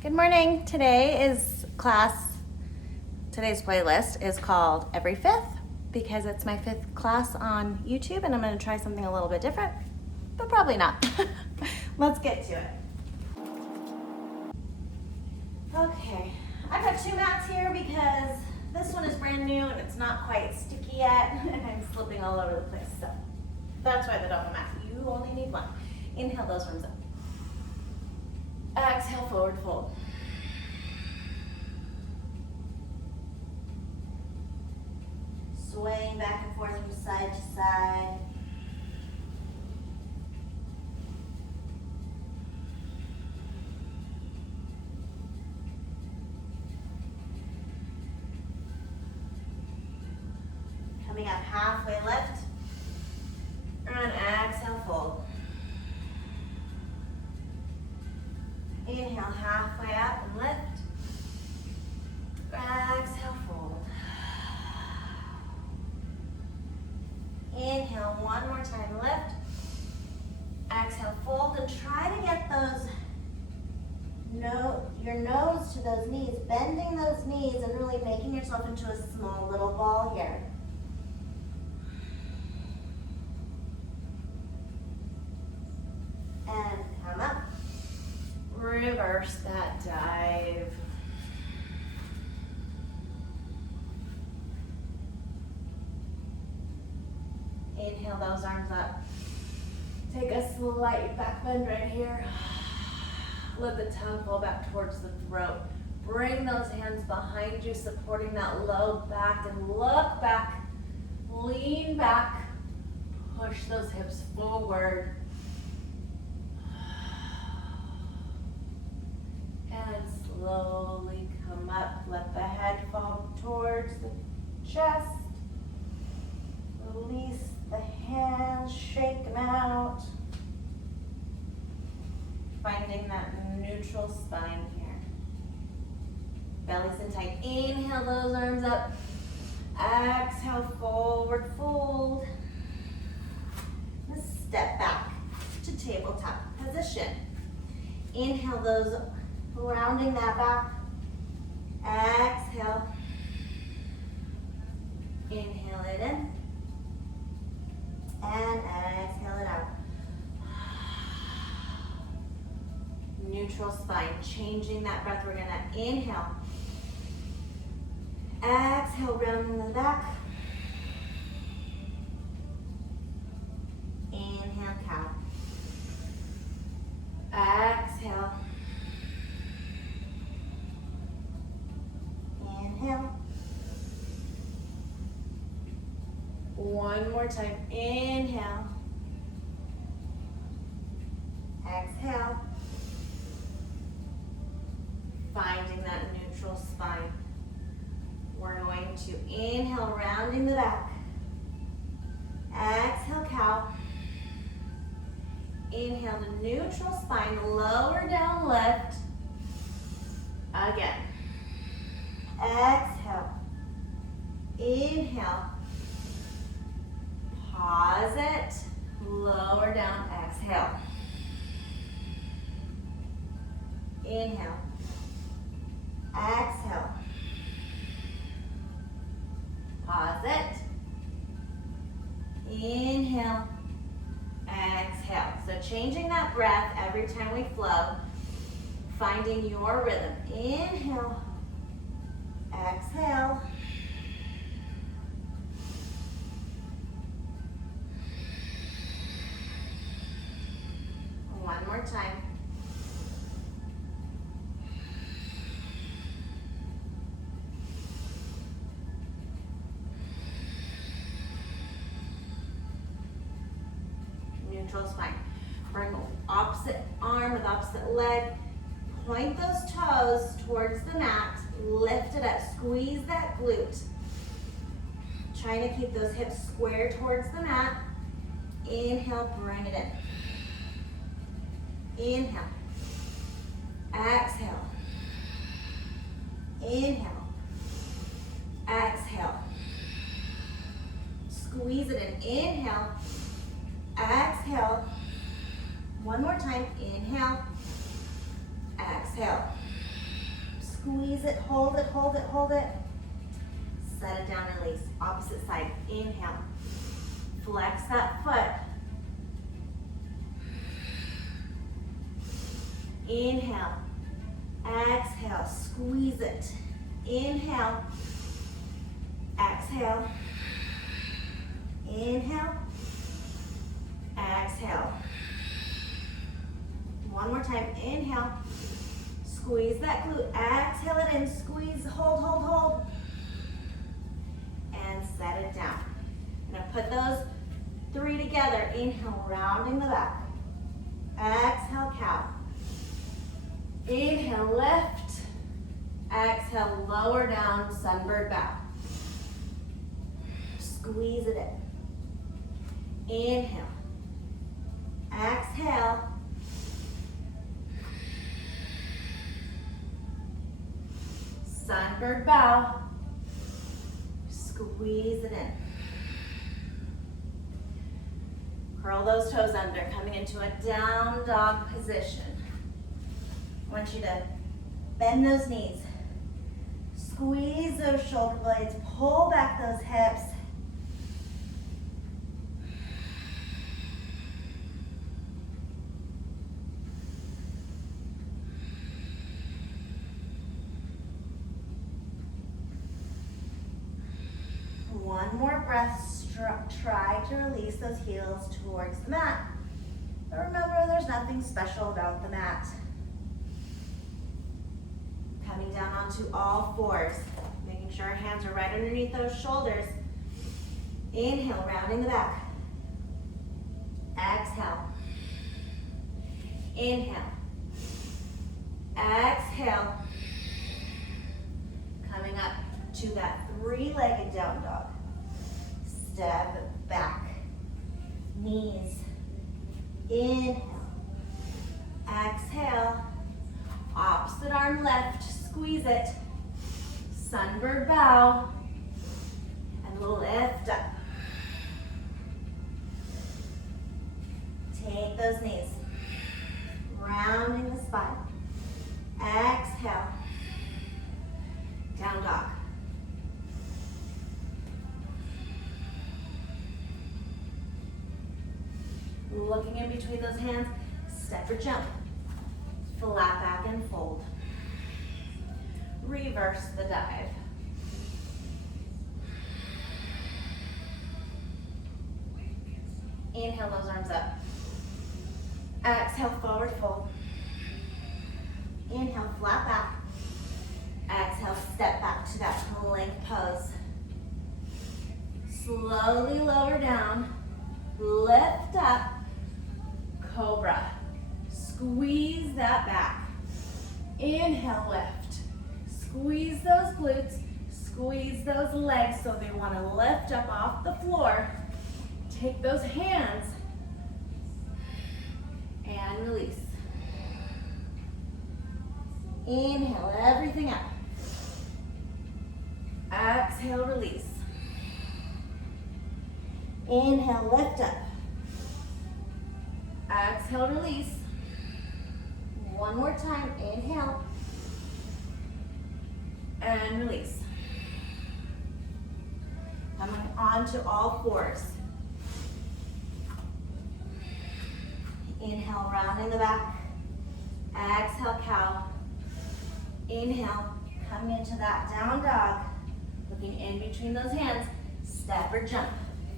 Good morning. Today's playlist is called Every Fifth because it's my fifth class on YouTube and I'm going to try something a little bit different, but probably not. Let's get to it. Okay, I've got two mats here because this one is brand new and it's not quite sticky yet and I'm slipping all over the place. So that's why the double mat. You only need one. Inhale those arms up. Exhale, forward fold. Swaying back and forth from side to side. Coming up halfway lift. And exhale, fold. Inhale, halfway up and lift. Exhale, fold. Inhale, one more time, lift. Exhale, fold, and try to get your nose to those knees, bending those knees and really making yourself into a small little ball here. And come up. Reverse that dive. Inhale those arms up. Take a slight back bend right here. Let the tongue pull back towards the throat. Bring those hands behind you, supporting that low back, and look back. Lean back. Push those hips forward. And slowly come up. Let the head fall towards the chest. Release the hands, shake them out. Finding that neutral spine here. Belly's in tight. Inhale those arms up. Exhale, forward fold. Step back to tabletop position. Inhale those, rounding that back. Exhale. Inhale it in. And exhale it out. Neutral spine, changing that breath. We're gonna inhale. Exhale, rounding the back. Inhale, cow. Exhale. Inhale. One more time. Inhale. Exhale. Finding that neutral spine. We're going to inhale, rounding the back. Exhale, cow. Inhale the neutral spine, lower down, lift. Again. Exhale. Inhale. Pause it. Lower down, exhale. Inhale. Exhale. Pause it. Inhale. Exhale. So changing that breath every time we flow, finding your rhythm. Inhale. Exhale. One more time. Neutral spine. Bring opposite arm with opposite leg. Point those toes towards the mat. Lift it up. Squeeze that glute. Trying to keep those hips square towards the mat. Inhale, bring it in. Inhale. Exhale. Inhale. Exhale. Squeeze it in. Inhale. Exhale. One more time. Inhale. Exhale. Squeeze it, hold it, hold it, hold it. Set it down, release. Opposite side, inhale. Flex that foot. Inhale. Exhale, squeeze it. Inhale. Exhale. Inhale. Exhale. One more time, inhale. Squeeze that glute, exhale it in, squeeze, hold, hold, hold. And set it down. Now put those three together. Inhale, rounding the back. Exhale, cow. Inhale, lift. Exhale, lower down, sunbird bow. Squeeze it in. Inhale. Exhale. Sunbird bow. Squeeze it in. Curl those toes under, coming into a down dog position. I want you to bend those knees. Squeeze those shoulder blades, pull back those hips. One more breath, try to release those heels towards the mat. But remember, there's nothing special about the mat. Coming down onto all fours, making sure our hands are right underneath those shoulders. Inhale, rounding the back. Exhale. Inhale. Exhale. Coming up to that three-legged down dog. Step back. Knees. Inhale. Exhale. Opposite arm left. Squeeze it. Sunbird bow. And lift up. Take those knees. Rounding the spine. Exhale. Down dog. Looking in between those hands, step or jump. Flat back and fold. Reverse the dive. Inhale those arms up. Exhale, forward fold. Inhale, flat back. Exhale, step back to that plank pose. Slowly lower down. Lift up. Cobra. Squeeze that back. Inhale, lift. Squeeze those glutes. Squeeze those legs so they want to lift up off the floor. Take those hands and release. Inhale, everything up. Exhale, release. Inhale, lift up. Exhale, release. One more time, inhale. And release. Coming onto all fours. Inhale, round in the back. Exhale, cow. Inhale, coming into that down dog. Looking in between those hands. Step or jump.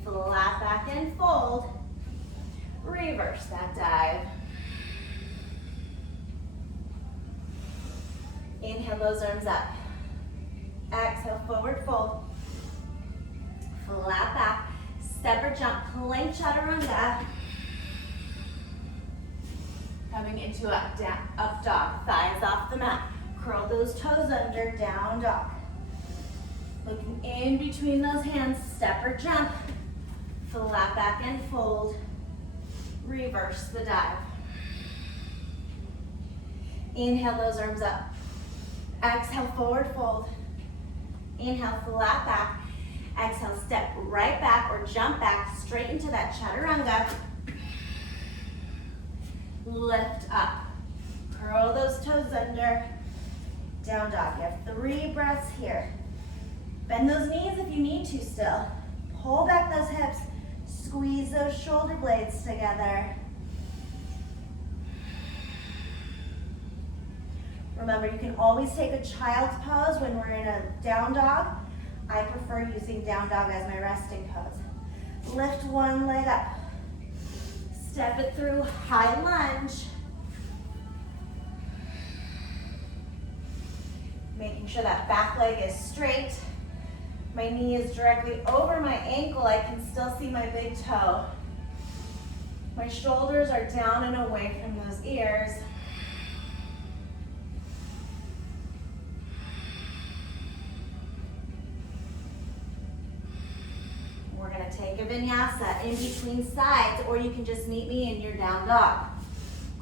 Flat back and fold. Reverse that dive. Inhale those arms up. Exhale, forward fold. Flat back. Step or jump, plank chaturanga. Coming into up dog. Thighs off the mat. Curl those toes under, down dog. Looking in between those hands, step or jump. Flat back and fold. Reverse the dive. Inhale those arms up. Exhale, forward fold. Inhale, flat back. Exhale, step right back or jump back straight into that chaturanga. Lift up. Curl those toes under. down dog. You have 3 breaths here. Bend those knees if you need to still. Pull back those hips. Squeeze those shoulder blades together. Remember, you can always take a child's pose when we're in a down dog. I prefer using down dog as my resting pose. Lift one leg up. Step it through, high lunge. Making sure that back leg is straight. My knee is directly over my ankle. I can still see my big toe. My shoulders are down and away from those ears. We're going to take a vinyasa in between sides, or you can just meet me in your down dog.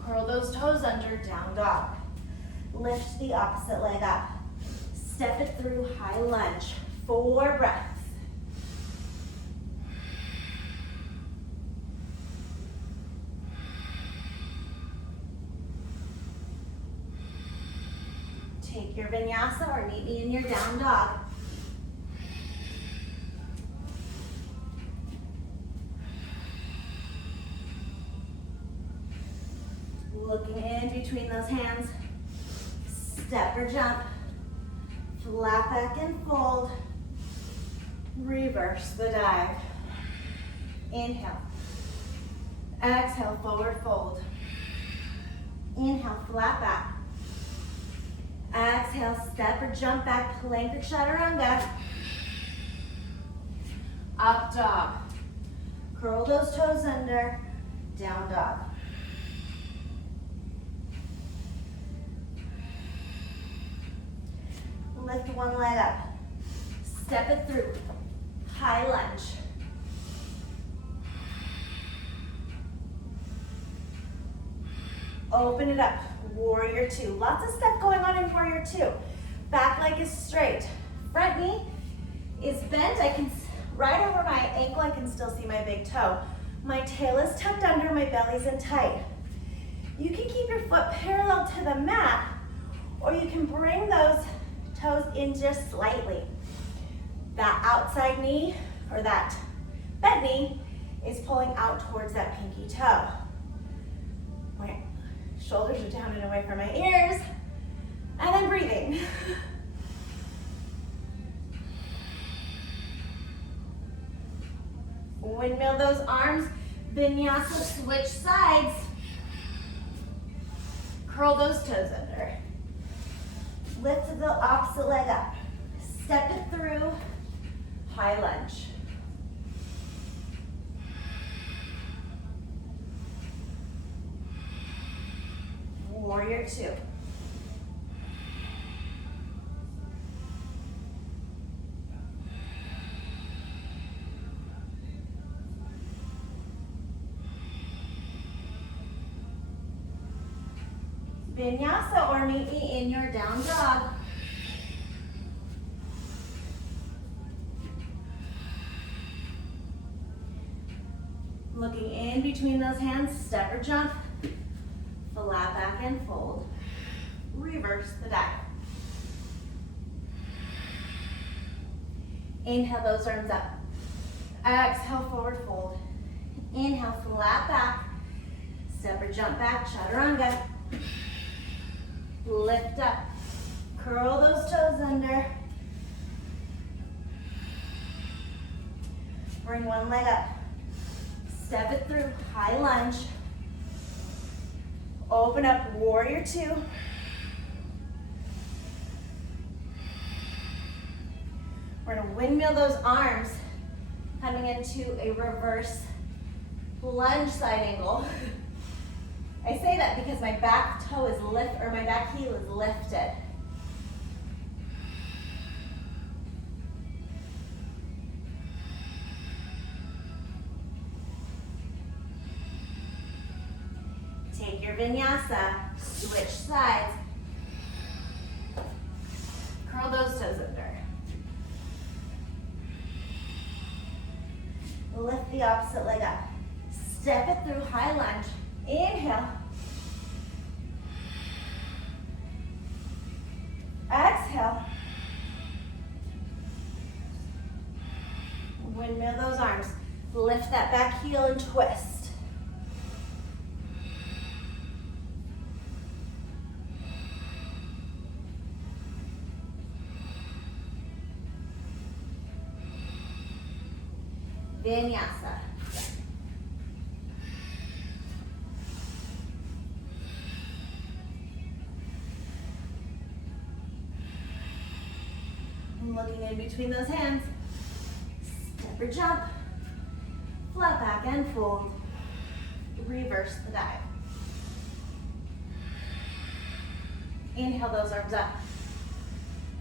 Curl those toes under, down dog. Lift the opposite leg up. Step it through, high lunge. 4 breaths. Take your vinyasa or meet me in your down dog. Looking in between those hands. Step or jump. Flat back and fold. Reverse the dive. Inhale. Exhale, forward fold. Inhale, flat back. Exhale, step or jump back, plank or chaturanga. Up dog. Curl those toes under, down dog. Lift one leg up. Step it through. High lunge. Open it up. Warrior 2. Lots of stuff going on in Warrior 2. Back leg is straight. Front knee is bent. I can, right over my ankle, I can still see my big toe. My tail is tucked under, my belly's in tight. You can keep your foot parallel to the mat, or you can bring those toes in just slightly. That outside knee, or that bent knee, is pulling out towards that pinky toe. My shoulders are down and away from my ears, and I'm breathing. Windmill those arms, vinyasa, switch sides. Curl those toes under. Lift the opposite leg up. Step it through, high lunge. Warrior 2. Vinyasa or meet me in your down dog. Looking in between those hands, step or jump, flat back and fold, reverse the dive. Inhale those arms up. Exhale, forward fold. Inhale, flat back, step or jump back, chaturanga. Lift up, curl those toes under. Bring one leg up. Step it through, high lunge. Open up, warrior 2. We're gonna windmill those arms, coming into a reverse lunge side angle. I say that because my back toe is lifted, or my back heel is lifted. Take your vinyasa, switch sides. Curl those toes under. Lift the opposite leg up. Step it through, high lunge. Inhale. Windmill those arms. Lift that back heel and twist. Vinyasa. Looking in between those hands. Step or jump. Flat back and fold. Reverse the dive. Inhale those arms up.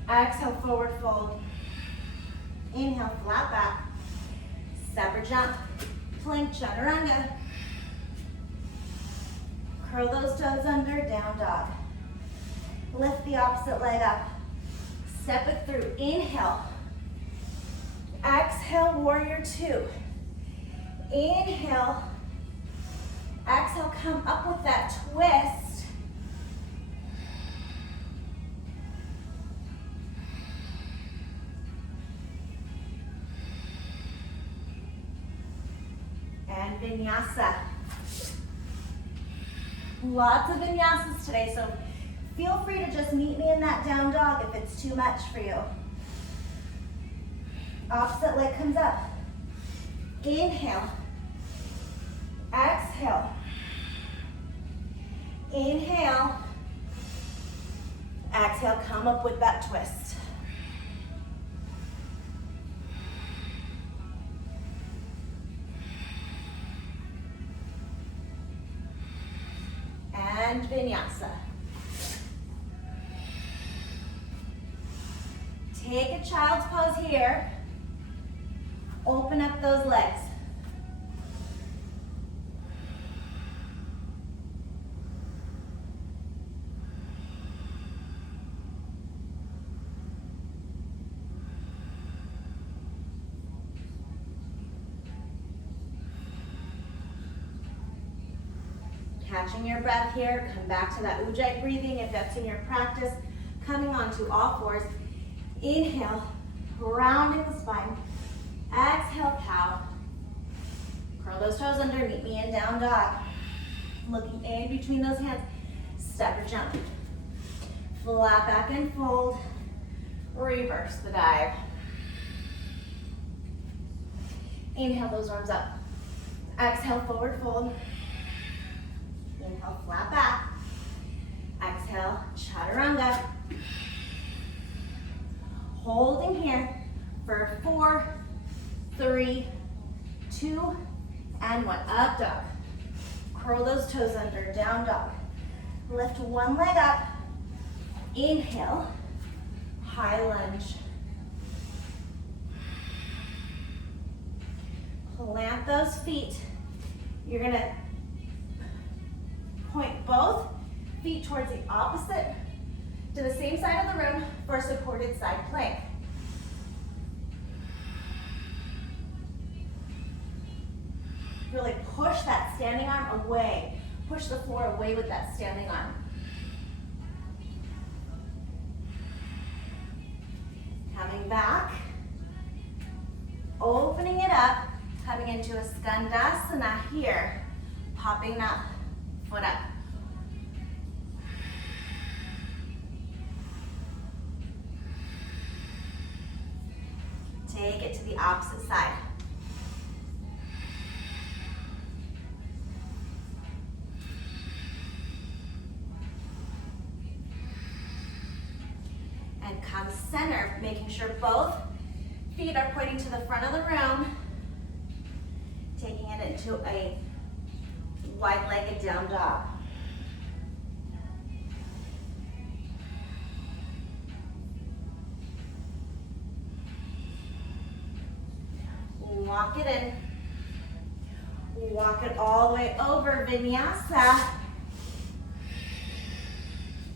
Exhale, forward fold. Inhale, flat back. Step or jump. Plank chaturanga. Curl those toes under, down dog. Lift the opposite leg up. Step it through. Inhale. Exhale, warrior two. Inhale. Exhale, come up with that twist. And vinyasa. Lots of vinyasas today, so feel free to just meet me in that down dog if it's too much for you. Opposite leg comes up. Inhale. Exhale. Inhale. Exhale, come up with that twist. And vinyasa. Take a child's pose here. Open up those legs. Catching your breath here, come back to that ujjayi breathing if that's in your practice. Coming onto all fours. Inhale, rounding the spine. Exhale, cow. Curl those toes under, meet me in down dog. Looking in between those hands, step or jump. Flat back and fold, reverse the dive. Inhale those arms up. Exhale, forward fold. Inhale, flat back. Exhale, chaturanga. Holding here for 4, 3, 2, and 1. Up dog. Curl those toes under, down dog. Lift one leg up. Inhale, high lunge. Plant those feet. You're gonna point both feet towards the opposite, to the same side of the room for a supported side plank. Really push that standing arm away. Push the floor away with that standing arm. Coming back, opening it up, coming into a skandasana here, popping that foot up. Take it to the opposite side. And come center, making sure both feet are pointing to the front of the room, taking it into a wide-legged down dog. Walk it in. Walk it all the way over, vinyasa.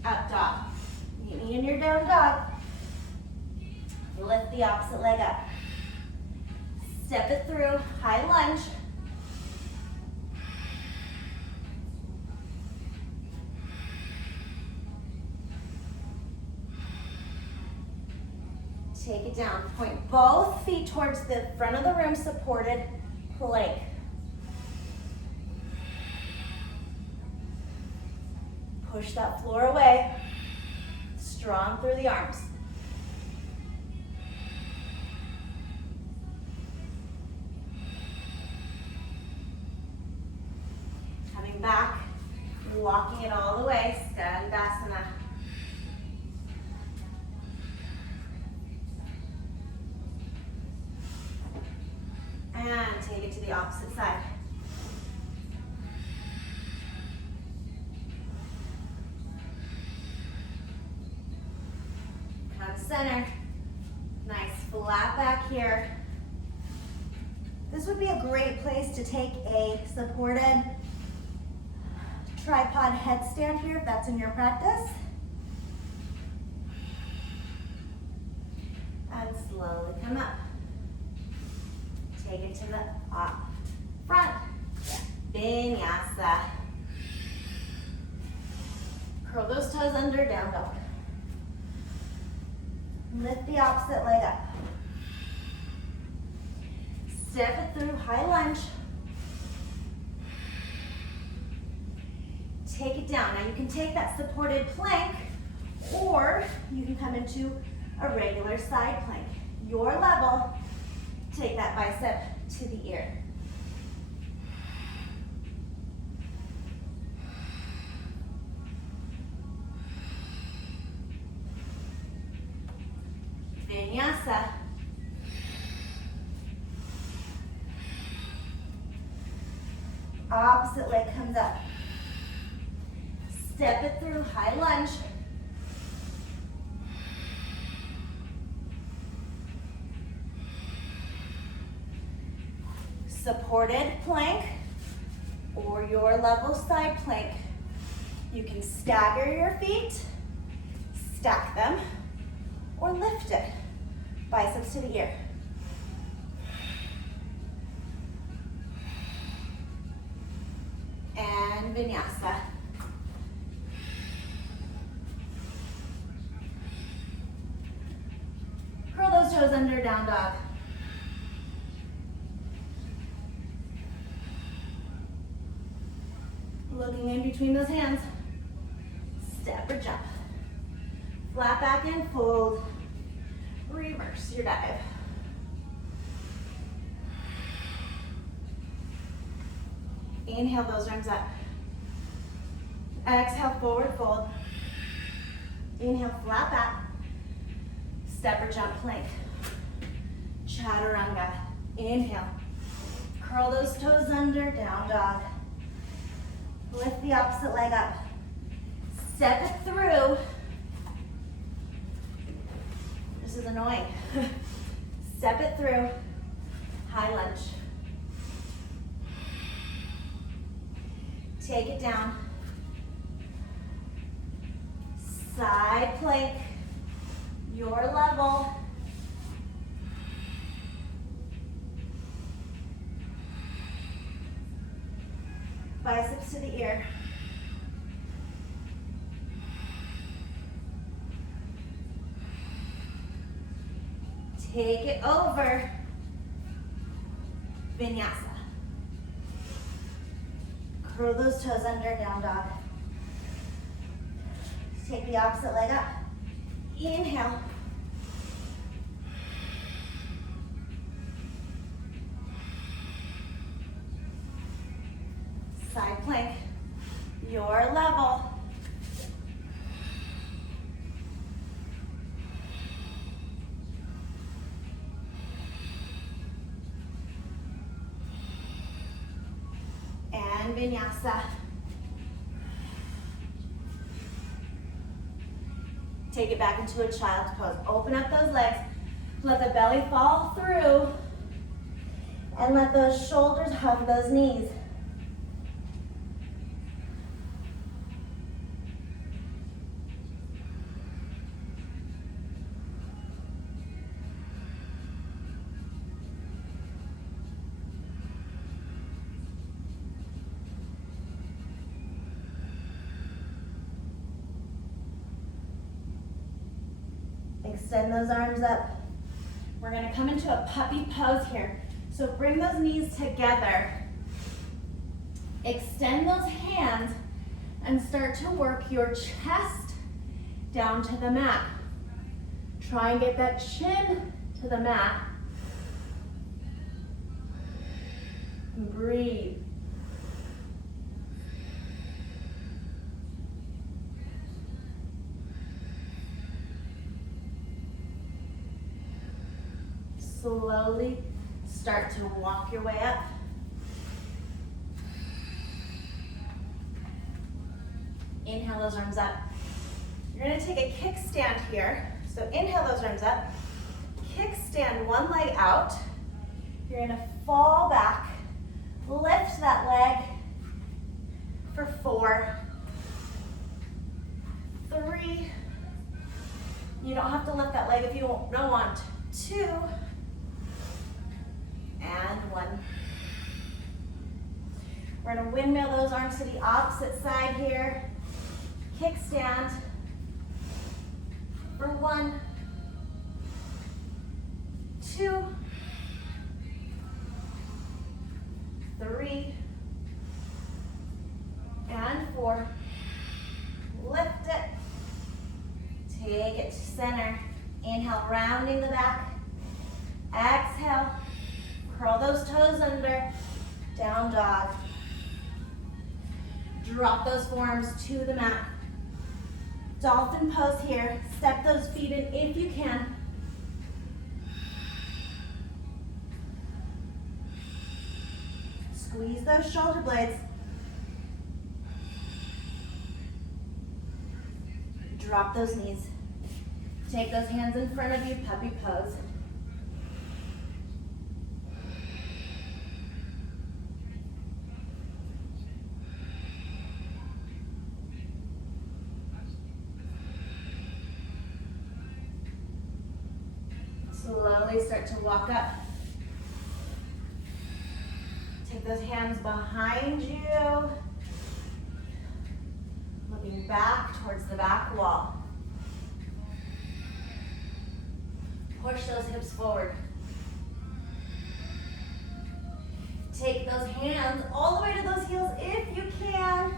Up dog. Meet me in your down dog. Lift the opposite leg up. Step it through, high lunge. Take it down. Point both feet towards the front of the room, supported plank. Push that floor away. Strong through the arms. Coming back, walking it all the way, Skandasana. And take it to the opposite side. Come center. Nice flat back here. This would be a great place to take a supported tripod headstand here if that's in your practice. And slowly come up. Take it to the front. Vinyasa. Curl those toes under, down dog. Lift the opposite leg up. Step it through, high lunge. Take it down. Now you can take that supported plank or you can come into a regular side plank. Your level. Take that bicep to the ear. Vinyasa. Opposite leg comes up. Step it through, high lunge. Supported plank or your level side plank. You can stagger your feet, stack them, or lift it. Biceps to the ear. And vinyasa. Curl those toes under, down dog. Looking in between those hands. Step or jump. Flat back and fold. Reverse your dive. Inhale those arms up. Exhale, forward fold. Inhale, flat back. Step or jump plank. Chaturanga. Inhale. Curl those toes under, down dog. Lift the opposite leg up. Step it through. This is annoying. Step it through. High lunge. Take it down. Side plank. Your level. Biceps to the ear. Take it over. Vinyasa. Curl those toes under, down dog. Take the opposite leg up. Inhale. Side plank, your level. And vinyasa. Take it back into a child's pose. Open up those legs. Let the belly fall through. And let those shoulders hug those knees. Extend those arms up. We're gonna come into a puppy pose here. So bring those knees together. Extend those hands and start to work your chest down to the mat. Try and get that chin to the mat. And breathe. Slowly start to walk your way up. Inhale those arms up. You're gonna take a kickstand here. So inhale those arms up. Kickstand one leg out. You're gonna fall back. Lift that leg for 4, 3. You don't have to lift that leg if you don't want. 2, and 1. We're gonna windmill those arms to the opposite side here. Kickstand for 1, 2, 3, and 4. Lift it. Take it to center. Inhale, rounding the back. Exhale, curl those toes under. Down dog. Drop those forearms to the mat. Dolphin pose here. Step those feet in if you can. Squeeze those shoulder blades. Drop those knees. Take those hands in front of you, puppy pose. Slowly start to walk up. Take those hands behind you. Looking back towards the back wall. Push those hips forward. Take those hands all the way to those heels if you can.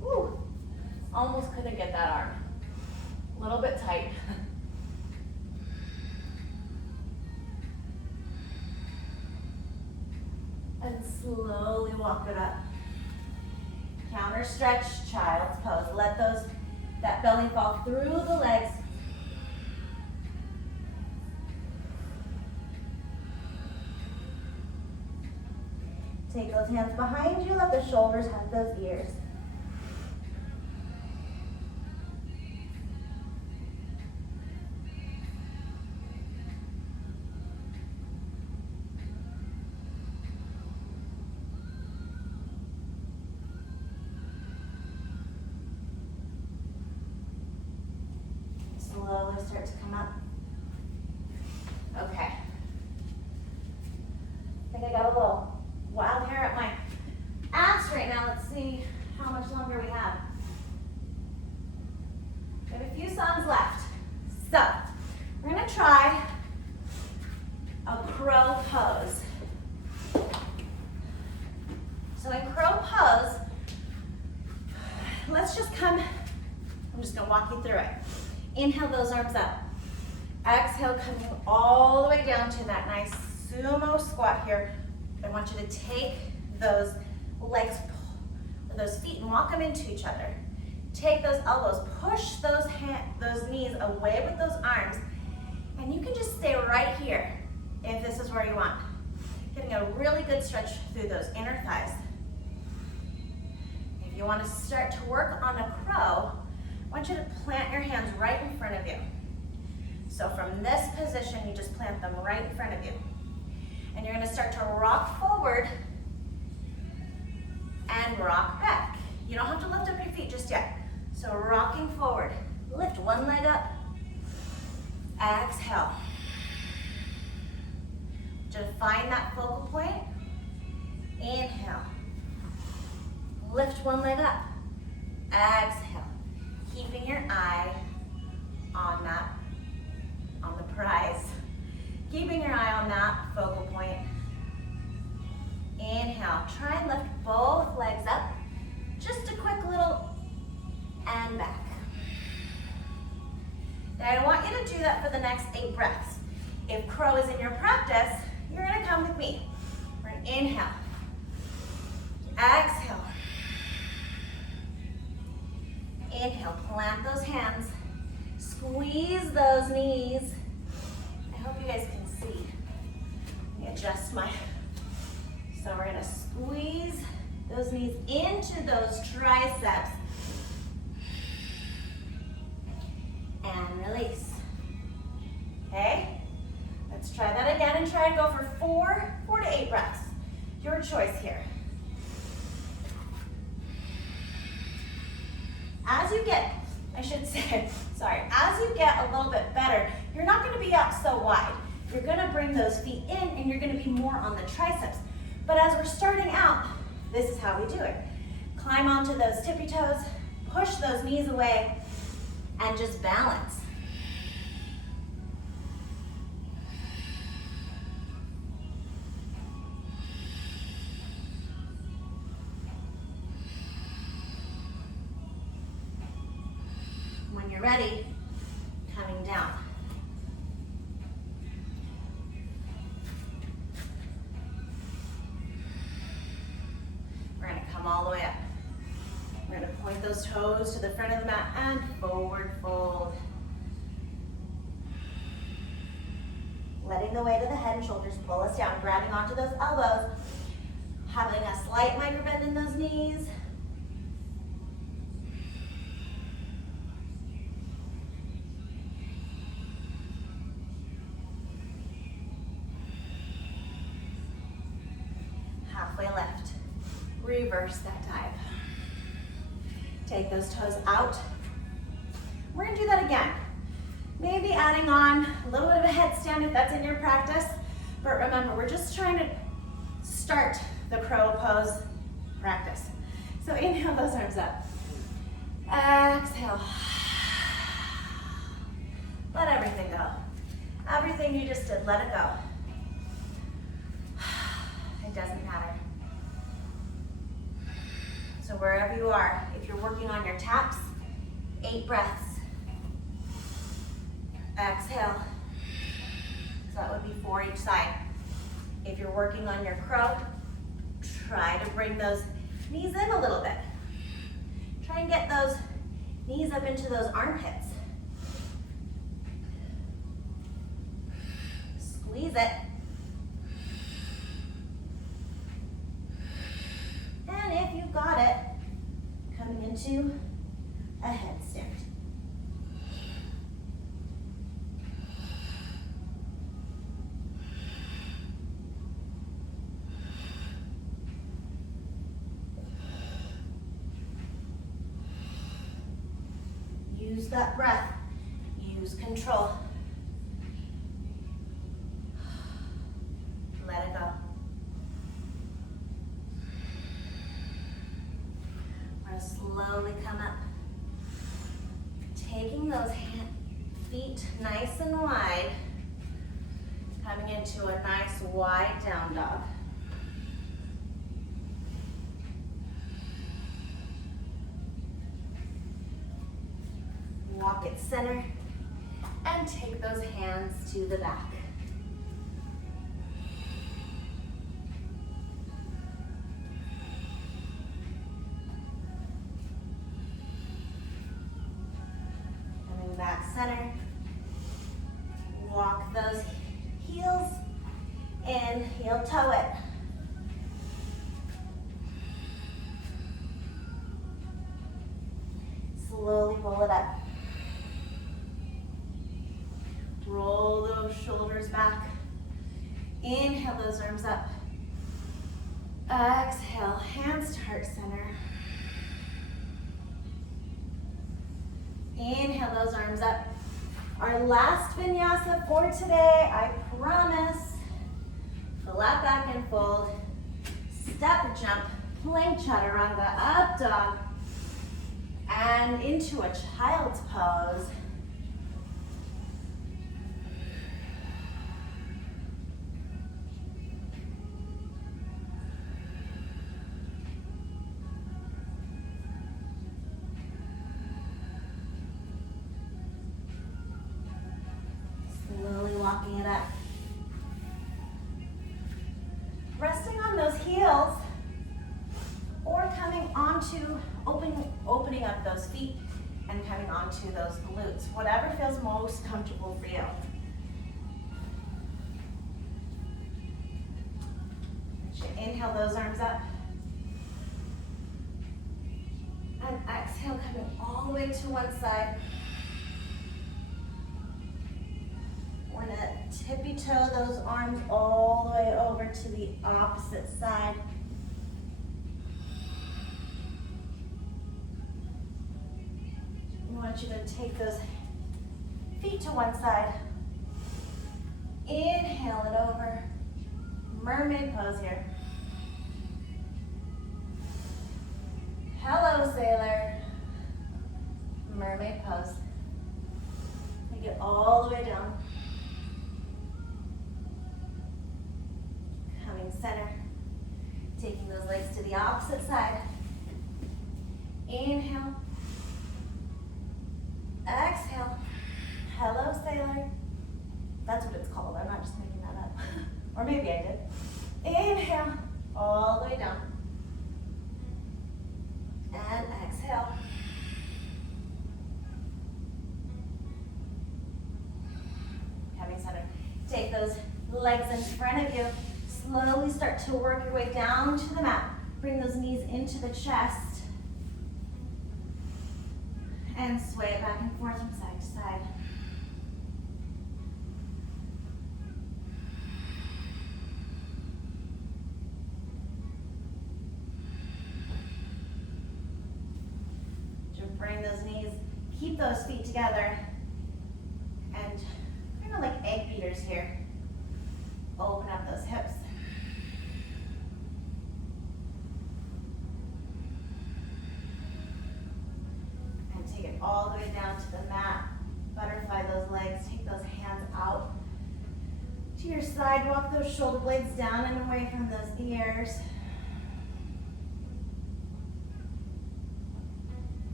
Woo. Almost couldn't get that arm. A little bit tight. And slowly walk it up. Counter stretch, child's pose. Let that belly fall through the legs. Take those hands behind you, let the shoulders have those ears. Slowly start to come up. Okay. I think I got a little wild hair at my abs right now. Let's see how much longer we have. We have a few songs left. So, we're gonna try a crow pose. So in crow pose, let's just come, I'm just gonna walk you through it. Inhale those arms up. Exhale, coming all the way down to that nice sumo squat here. I want you to take those legs, those feet, and walk them into each other. Take those elbows, push those knees away with those arms, and you can just stay right here if this is where you want. Getting a really good stretch through those inner thighs. If you want to start to work on a crow, I want you to plant your hands right in front of you. So from this position, you just plant them right in front of you. And you're gonna start to rock forward and rock back. You don't have to lift up your feet just yet. So rocking forward. Lift one leg up. Exhale. Just find that focal point. Inhale. Lift one leg up. Exhale. Keeping your eye on that and back. Now I want you to do that for the next 8 breaths. If crow is in your practice, you're gonna come with me. We're gonna inhale, exhale, inhale, plant those hands, squeeze those knees. I hope you guys can see. Let me adjust my, so we're gonna squeeze those knees into those triceps and release. Okay? Let's try that again and try to go for 4 to 8 breaths. Your choice here. As you get, I should say, sorry, as you get a little bit better, you're not gonna be up so wide. You're gonna bring those feet in and you're gonna be more on the triceps. But as we're starting out, this is how we do it. Climb onto those tippy toes, push those knees away, and just balance. When you're ready, coming down. We're gonna come all the way up. We're gonna point those toes to the front of the mat and forward fold. Letting the weight of the head and shoulders pull us down, grabbing onto those elbows, having a slight micro bend in those knees. Halfway left. Reverse that dive. Take those toes out. We're gonna do that again. Maybe adding on a little bit of a headstand if that's in your practice. But remember, we're just trying to start the crow pose practice. So inhale those arms up. Exhale. Let everything go. Everything you just did, let it go. It doesn't matter. So wherever you are, if you're working on your taps, 8 breaths. Exhale. So that would be 4 each side. If you're working on your crow, try to bring those knees in a little bit. Try and get those knees up into those armpits. Squeeze it. And if you've got it, coming into a headstand. Use that breath. Use control. Let it go. We're going to slowly come up. Taking those feet nice and wide. Coming into a nice wide down dog. Walk it center and take those hands to the back. Coming back center. Walk those heels in, heel toe it. Slowly roll it up. Roll those shoulders back. Inhale those arms up. Exhale, hands to heart center. Inhale those arms up. Our last vinyasa for today, I promise. Flat back and fold. Step jump, plank chaturanga, up dog. And into a child's pose. onto those glutes, whatever feels most comfortable for you. Inhale those arms up. And exhale, coming all the way to one side. We're gonna tippy toe those arms all the way over to the opposite side. I want you to take those feet to one side. Inhale it over. Mermaid pose here. Hello, sailor. Mermaid pose. Take it all the way down. Coming center. Taking those legs to the opposite side. Inhale. Exhale. Hello, sailor. That's what it's called. I'm not just making that up. Or maybe I did. Inhale. All the way down. And exhale. Coming center. Take those legs in front of you. Slowly start to work your way down to the mat. Bring those knees into the chest. And sway it back and forth from side to side. Just bring those knees, keep those feet together, and kind of like egg beaters here. Open up those hips. Take it all the way down to the mat. Butterfly those legs. Take those hands out to your side. Walk those shoulder blades down and away from those ears.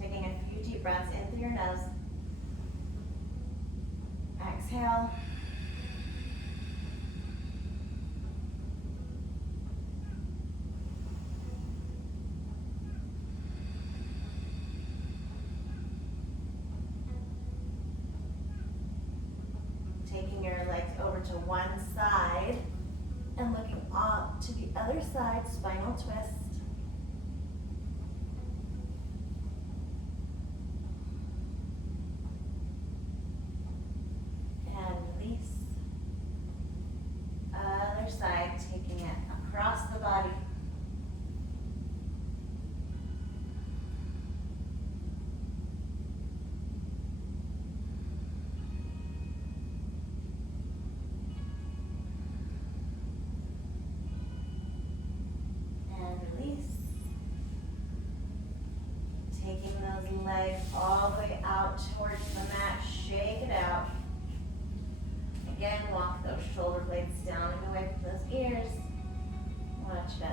Taking a few deep breaths in through your nose. Exhale. Taking your legs over to one side and looking up to the other side, spinal twist. And release. Other side, taking it across the body. Legs all the way out towards the mat. Shake it out. Again, walk those shoulder blades down and away from those ears. I want you to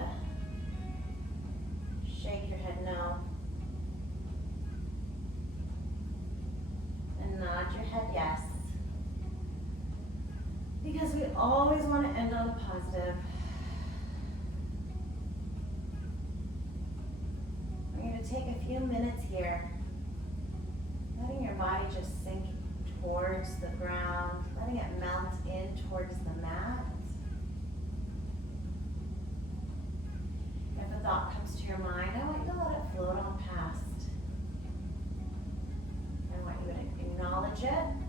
shake your head no. And nod your head yes. Because we always want to end on a positive. We're going to take a few minutes here. Letting your body just sink towards the ground, letting it melt in towards the mat. If a thought comes to your mind, I want you to let it float on past. I want you to acknowledge it.